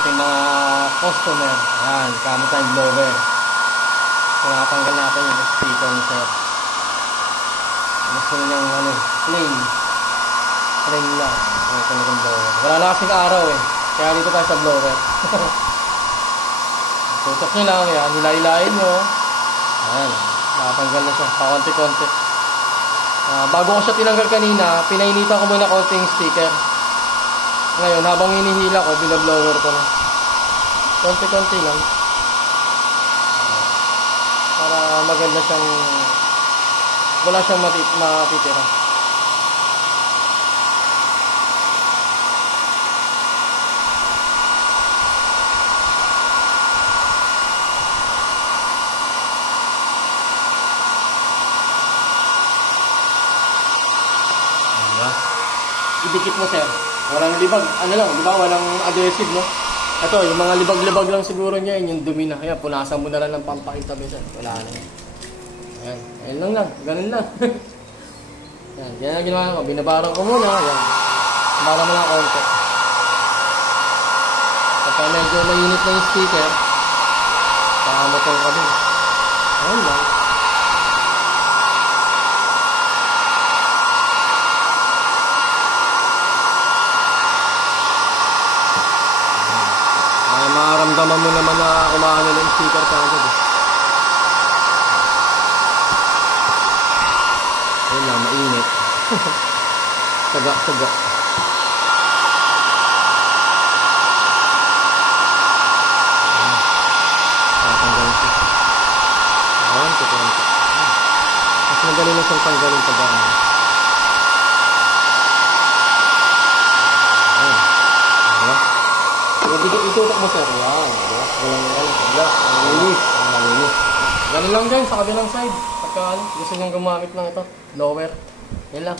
ating mga customer. Ayan, gamit tayong blower. Tinatanggal natin yung speaker ni sir. Gusto niyang plain lang. Ito na yung blower. Wala na kasing araw eh. Kaya dito tayo sa blower. Tutok nyo lang. Yan, hilay-hilayin nyo. Ayan, nakatanggal na siya. Pakonti-konti. Bago ko siya tinanggal kanina, pinainitan ko muna konting sticker. Ngayon, habang hinihila ko, binablower ko na. Konti-konti lang. Para maganda siyang, wala siyang matitira. Idikit mo sir. Walang libag. Ano lang, di ba? Walang adhesive, no? Ito, yung mga libag-libag lang siguro niya, yung dumi na. Ayan, punasan mo na lang ng pampakitabi sir. Wala na. Ayan, ayan lang. Ganun lang. Ayan, yan ang ginawa ko. Binabarang ko muna. Ayan. Binabarang mo lang konti. Kapag medyo mainit na yung sticker, saka mo itong kabin. Ayan lang. Mararamdaman mo naman na umaano na yung sticker ka agad eh. Ayun lang, mainit. Saga. Tatanggalin siya. Ayan, kukunti. Mas magaling na siyang tanggalin sa daan. Ayan. Diba? Itutok mo sir. Yan. Walang malinis. Ganun lang dyan sa kabilang side. Pagka gusto nyo gumamit ng ito, lower. Yan lang.